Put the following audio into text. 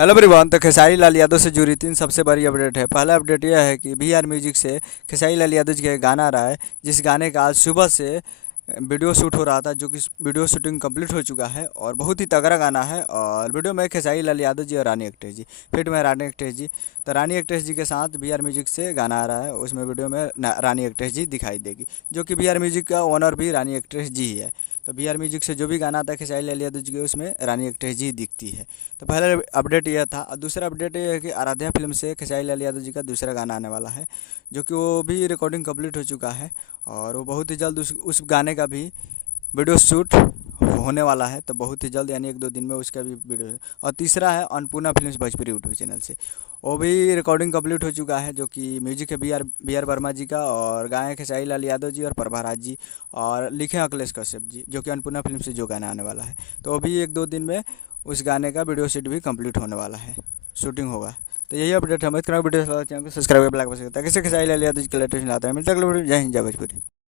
Hello everyone. तो खेसारी लाल यादव से जुड़ी तीन सबसे बड़ी अपडेट है। पहला अपडेट यह है कि वी आर म्यूजिक से खेसारी लाल यादव जी का एक गाना आ रहा है, जिस गाने का आज सुबह से वीडियो शूट हो रहा था, जो कि वीडियो शूटिंग कंप्लीट हो चुका है और बहुत ही तगड़ा गाना है। और वीडियो में खेसारी लाल यादव जी और रानी एक्ट्रेस जी, फिट में रानी एक्ट्रेस जी। तो रानी एक्ट्रेस जी के साथ वी आर म्यूजिक से गाना आ रहा है, उसमें वीडियो में रानी एक्ट्रेस जी दिखाई देगी, जो कि वी आर म्यूजिक का ओनर भी रानी एक्ट्रेस जी ही है। तो वी आर म्यूजिक से जो भी गाना आता है खेसारी लाल यादव जी के, उसमें रानी एक्ट्रेस जी दिखती है। तो पहला अपडेट यह था। और दूसरा अपडेट ये है कि आराध्या फिल्म से खेसारी लाल यादव जी का दूसरा गाना आने वाला है, जो कि वो भी रिकॉर्डिंग कंप्लीट हो चुका है और वो बहुत ही जल्द उस गाने का भी वीडियो शूट होने वाला है। तो बहुत ही जल्द, यानी 1-2 दिन में उसका भी वीडियो। और तीसरा है Annapurna films Bhojpuri YouTube channel से, वो भी रिकॉर्डिंग कंप्लीट हो चुका है, जो कि म्यूजिक है बी आर वर्मा जी का और गाए हैं खेसारी लाल यादव जी और प्रभाराज जी और लिखे हैं अखिलेश कश्यप जी, जो कि अन्नपूर्णा फिल्म से जो गाना आने वाला है। तो वो भी 1-2 दिन में उस गाने का वीडियो शूट भी कंप्लीट होने वाला है, शूटिंग होगा। तो यही अपडेट है। हमें वीडियो चैनल को सब्सक्राइब कर ताकि खेसारी लाल यादव जी के लेटेस्ट लाता है। मिलता है अगले वीडियो। जय हिंद, जय भोजपुरी।